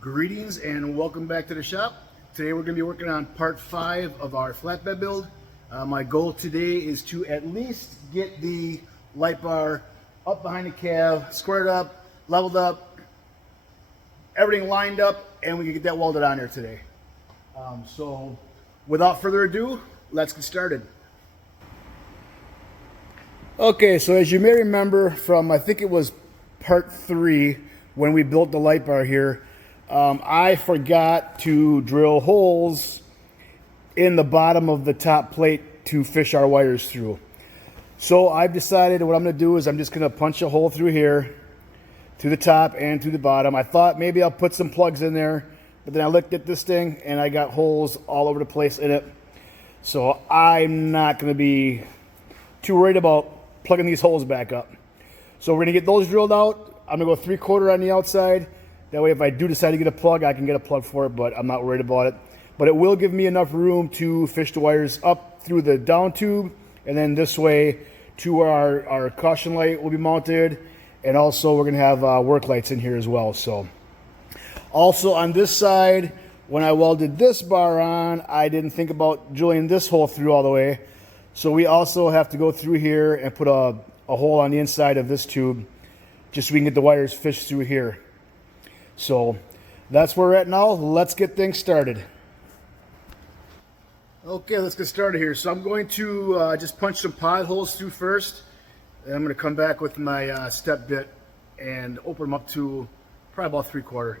Greetings and welcome back to the shop. Today we're going to be working on part 5 of our flatbed build. My goal today is to at least get the light bar up behind the cab, squared up, leveled up, everything lined up, and we can get that welded on there today. So without further ado, let's get started. Okay, so as you may remember from, I think it was part 3 when we built the light bar here, I forgot to drill holes in the bottom of the top plate to fish our wires through. So I've decided what I'm going to do is I'm just going to punch a hole through here, to the top and to the bottom. I thought maybe I'll put some plugs in there, but then I looked at this thing and I got holes all over the place in it. So I'm not going to be too worried about plugging these holes back up. So we're going to get those drilled out. I'm going to go 3/4 on the outside. That way if I do decide to get a plug, I can get a plug for it, but I'm not worried about it. But it will give me enough room to fish the wires up through the down tube, and then this way to where our caution light will be mounted, and also we're going to have work lights in here as well. So also on this side, when I welded this bar on, I didn't think about drilling this hole through all the way. So we also have to go through here and put a hole on the inside of this tube just so we can get the wires fished through here. So that's where we're at now. Let's get things started. Okay, let's get started here. So I'm going to just punch some pod holes through first. And I'm going to come back with my step bit and open them up to probably about 3/4.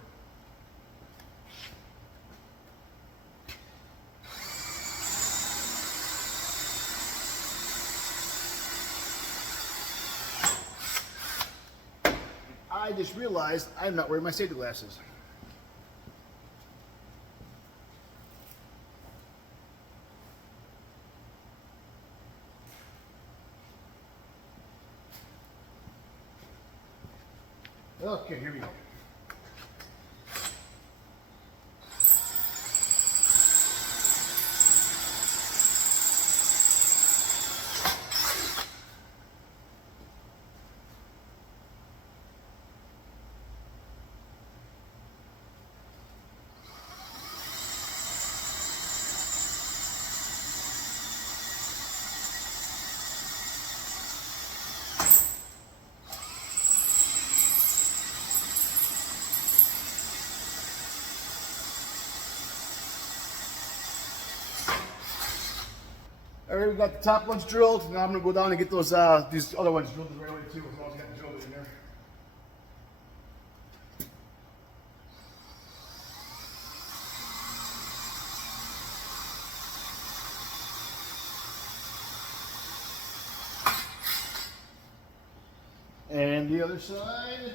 I just realized I'm not wearing my safety glasses. Okay, here we go. All right, we got the top ones drilled. Now I'm gonna go down and get those these other ones drilled right away too. I always got the drill bit in there. And the other side.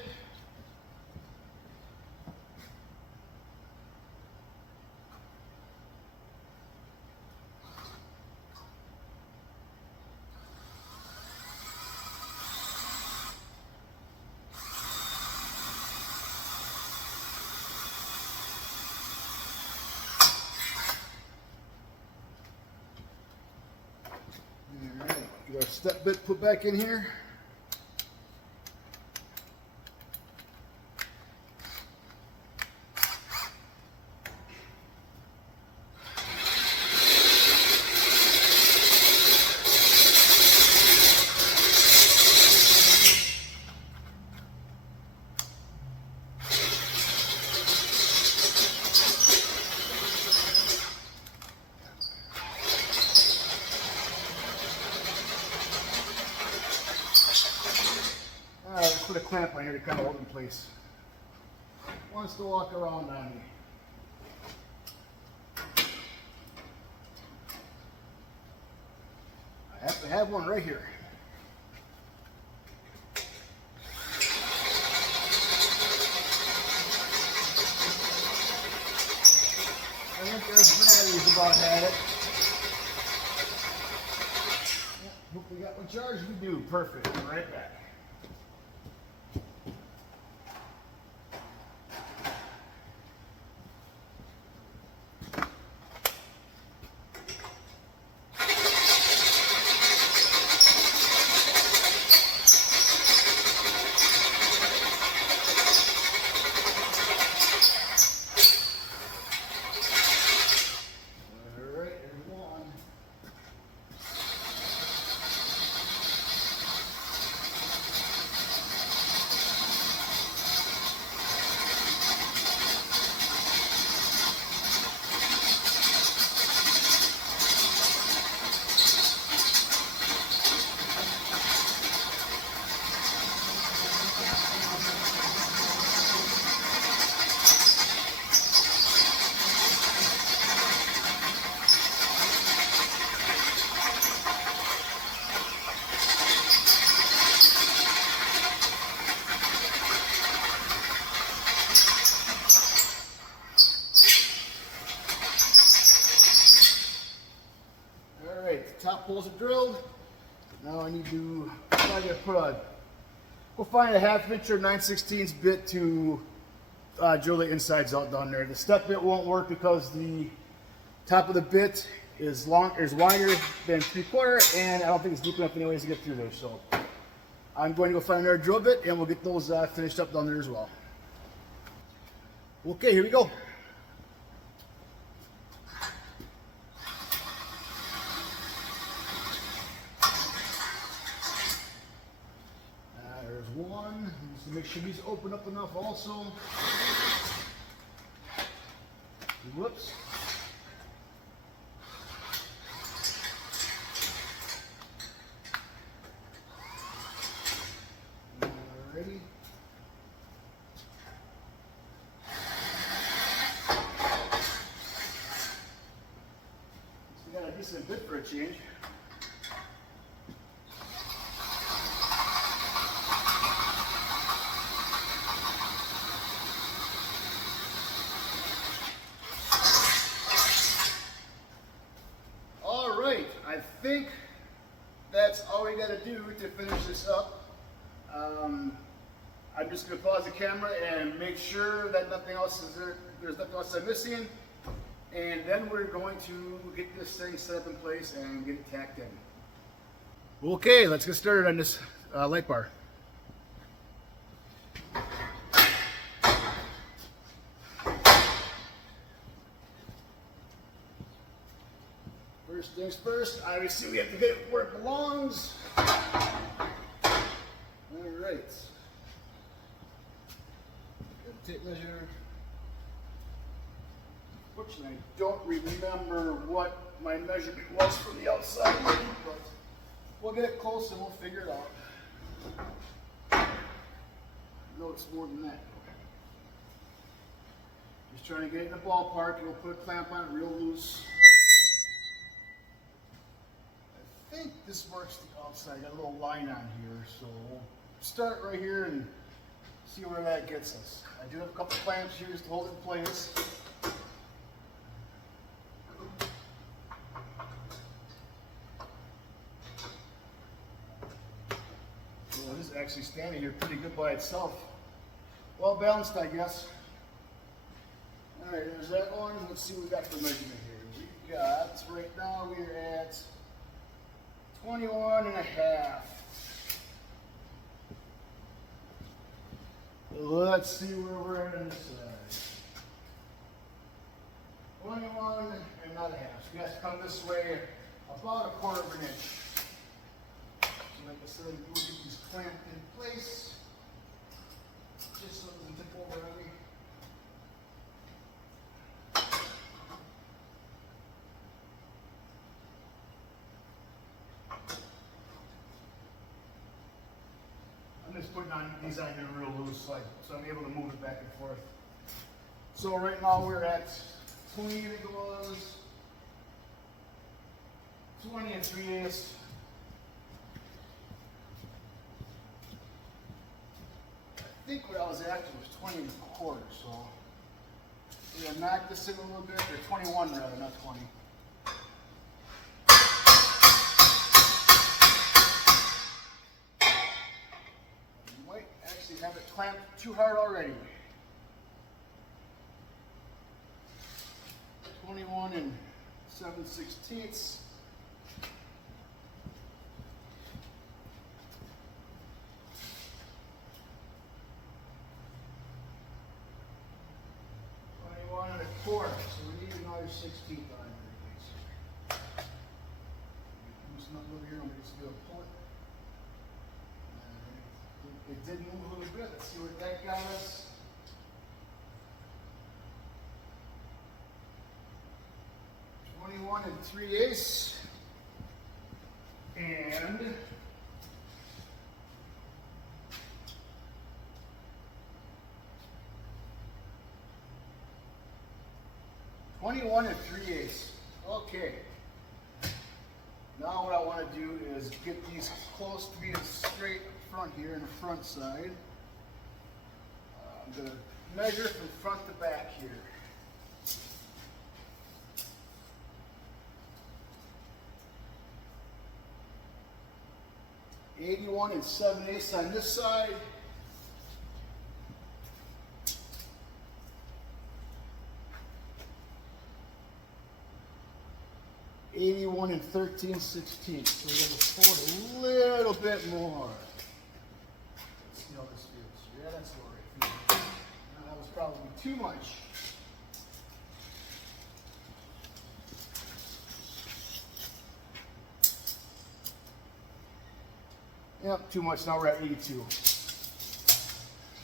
Get our step bit put back in here. Put a clamp on here to kind of hold in place. Wants to walk around on me. I have to have one right here. I think there's batteries about had it. Yeah, hope we got one charged. We do. Perfect. Right back. top holes are drilled. Now I need to go find a 1/2 inch or 9/16 bit to drill the insides out down there. The step bit won't work because the top of the bit is wider than 3/4, and I don't think it's deep enough anyways to get through there. So I'm going to go find another drill bit, and we'll get those finished up down there as well. Okay, here we go. There's one. Just make sure these open up enough also. Whoops. Alrighty. We got a decent bit for a change. I think that's all we got to do to finish this up. I'm just going to pause the camera and make sure that nothing else is there. There's nothing else I'm missing, and then we're going to get this thing set up in place and get it tacked in. Okay, let's get started on this light bar. First things first, obviously we have to get it where it belongs. Alright. Tape measure. Fortunately, I don't remember what my measurement was from the outside, but we'll get it close and we'll figure it out. No, it's more than that. Just trying to get it in the ballpark, and we'll put a clamp on it real loose. I think this works the outside. Got a little line on here, so we'll start right here and see where that gets us. I do have a couple clamps here just to hold it in place. Well, it is actually standing here pretty good by itself. Well balanced, I guess. Alright, there's that one. Let's see what we got for measurement here. We've got, right now we're at 21.5. Let's see where we're at on this side. 21 and not a half. So you have to come this way about 1/4 of an inch. So like I said, we'll get these clamped in place just so it doesn't tip over on me. I'm just putting these on here real loose, so I'm able to move it back and forth. So right now we're at 20, I think it was 20 3/8. I think what I was after was 20 1/4. So we're gonna knock this in a little bit, or 21 rather, not 20. Have it clamped too hard already. 21 7/16. So we need another 16th on here. Loosen up a little here, I'm just going to pull it. It did move a little bit. Let's see what that got us. $21 3/8. And $21 3/8. Okay. Now what I want to do is get these close to being straight up front here in the front side. I'm going to measure from front to back here. 81 7/8 on this side. .81 13/16. So we got to forward a little bit more. Let's see how this feels. Yeah, that's all right. That was probably too much. Yep, too much. Now we're at 82. So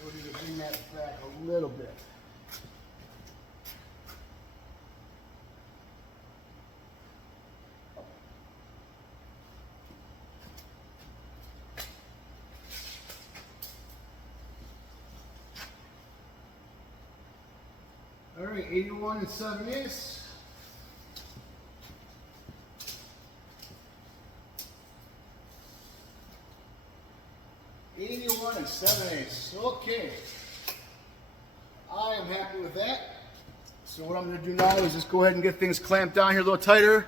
we need to bring that back a little bit. All right, 81 7/8. Okay. I am happy with that. So what I'm going to do now is just go ahead and get things clamped down here a little tighter.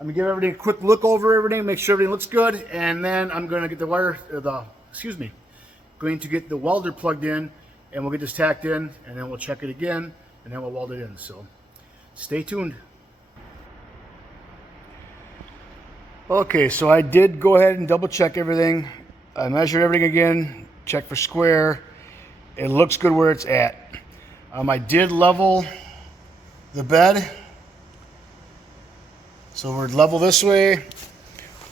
I'm going to give everything a quick look over everything, make sure everything looks good, and then I'm going to get the going to get the welder plugged in, and we'll get this tacked in, and then we'll check it again, and then we'll weld it in. So stay tuned. Okay, so I did go ahead and double check everything. I measured everything again, checked for square. It looks good where it's at. I did level the bed. So we're level this way.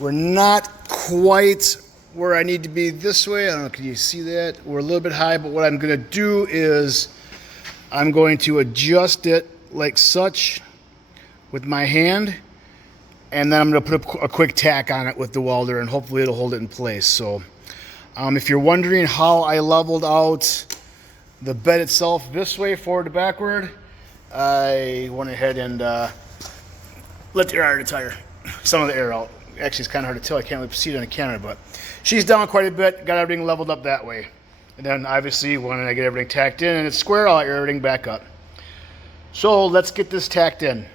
We're not quite where I need to be this way. I don't know, can you see that? We're a little bit high, but what I'm gonna do is I'm going to adjust it like such with my hand, and then I'm gonna put a quick tack on it with the welder, and hopefully it'll hold it in place. So if you're wondering how I leveled out the bed itself this way, forward to backward, I went ahead and let the air out of the tire, some of the air out. Actually, it's kind of hard to tell. I can't really see it on the camera, but she's down quite a bit, got everything leveled up that way. And then obviously when I get everything tacked in and it's square, I'll air everything back up. So let's get this tacked in.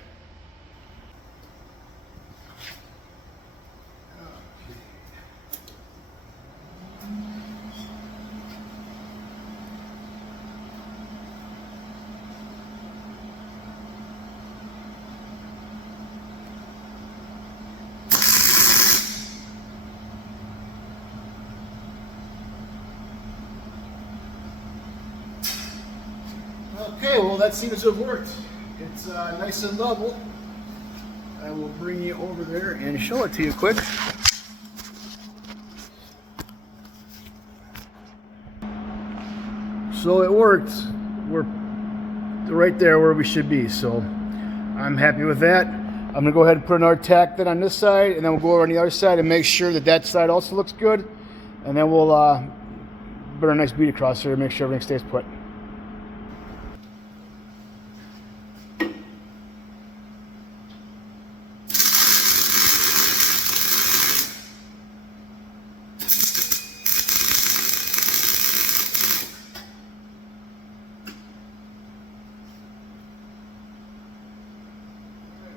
Okay, well that seems to have worked. It's nice and level. I will bring you over there and show it to you quick. So it worked. We're right there where we should be, so I'm happy with that. I'm gonna go ahead and put another tack then on this side, and then we'll go over on the other side and make sure that that side also looks good, and then we'll put a nice bead across here and make sure everything stays put.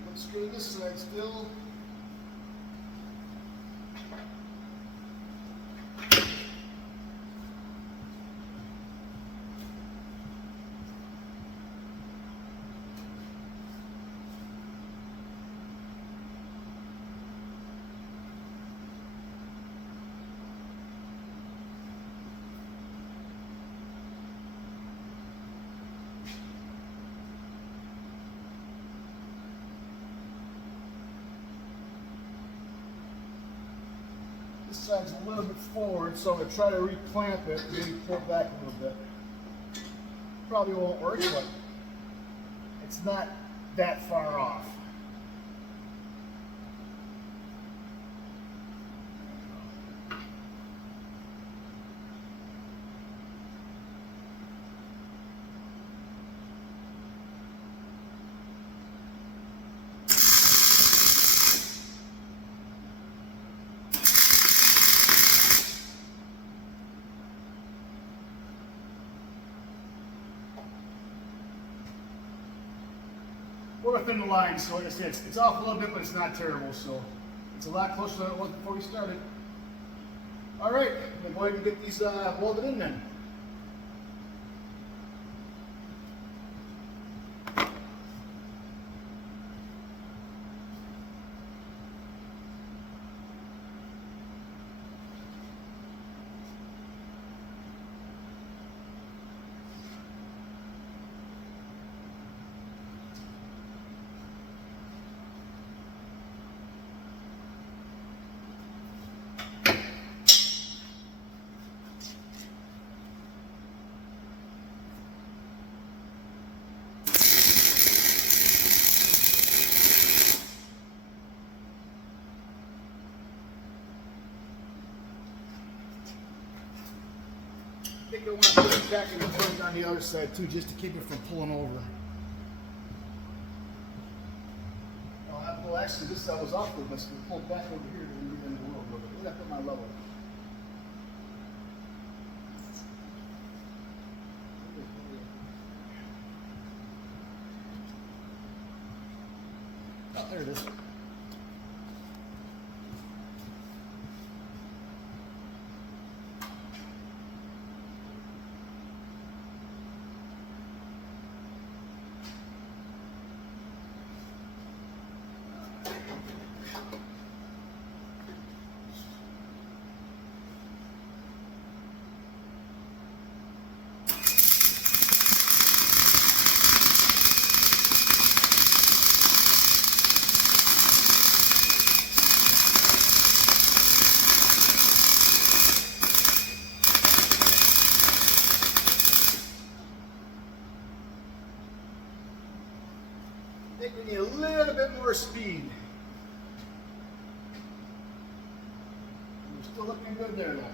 Looks good this side still. This side's a little bit forward, so I'm going to try to reclamp it, maybe pull it back a little bit. Probably won't work, but it's not that far off. We're within the line, so like I said, it's off a little bit, but it's not terrible, so it's a lot closer than it was before we started. All right, we'll go ahead and get these welded in then. I think I want to put it back in the front on the other side too, just to keep it from pulling over. Well, actually, this side was off, but let's pull it back over here and leave it in the world. Look at my level. Oh, there it is. I think we need a little bit more speed. We're still looking good there though.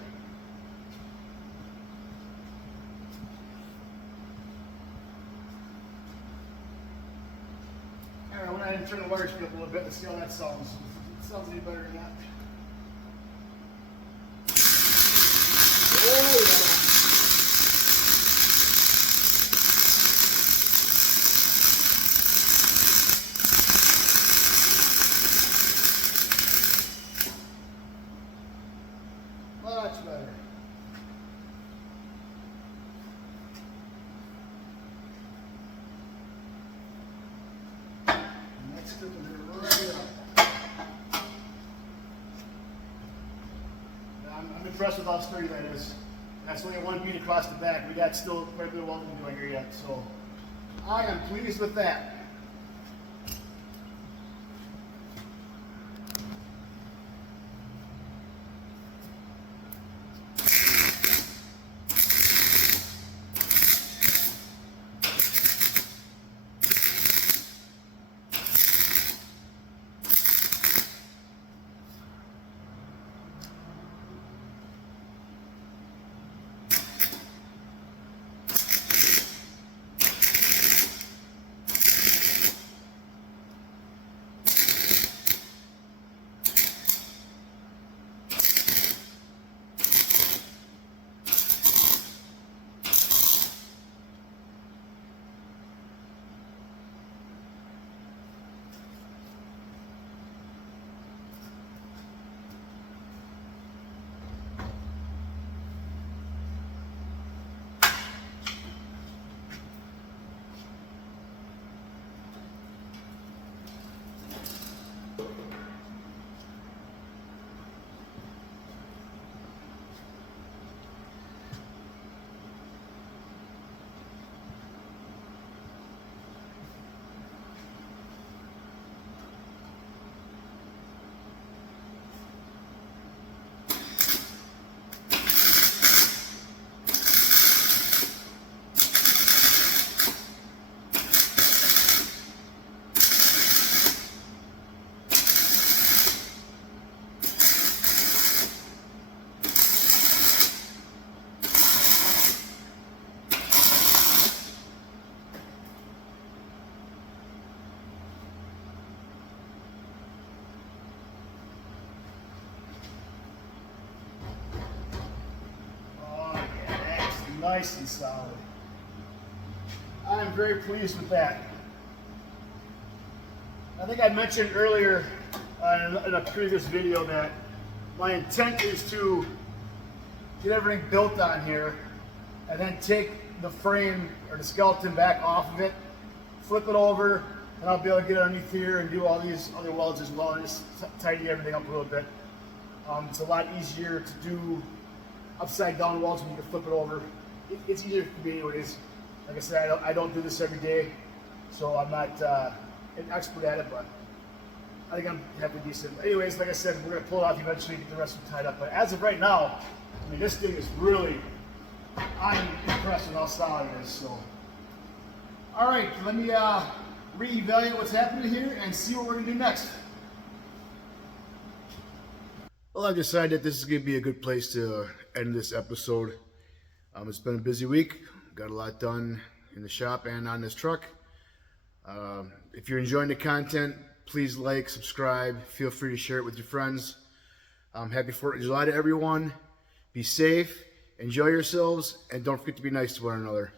Alright, I went ahead and turn the wire speed up a little bit. Let's see how that sounds. If it sounds any better than that. Oh yeah. Much better. Next step is right up. I'm impressed with how sturdy that is. That's only one bead across the back. We got still quite a bit of welding to do here yet, so I am pleased with that. Nice and solid. I am very pleased with that. I think I mentioned earlier in a previous video that my intent is to get everything built on here, and then take the frame or the skeleton back off of it, flip it over, and I'll be able to get underneath here and do all these other welds as well, and just tidy everything up a little bit. It's a lot easier to do upside down welds when you can flip it over. It's easier for me anyways. Like I said, I don't do this every day, so I'm not an expert at it, but I think I'm halfway decent. Anyways, like I said, we're going to pull it off eventually, get the rest of it tied up. But as of right now, I mean, this thing is really, I'm impressed with how solid it is. So, all right, let me reevaluate what's happening here and see what we're going to do next. Well, I've decided that this is going to be a good place to end this episode. It's been a busy week. Got a lot done in the shop and on this truck. If you're enjoying the content, please like, subscribe. Feel free to share it with your friends. Happy 4th of July to everyone. Be safe, enjoy yourselves, and don't forget to be nice to one another.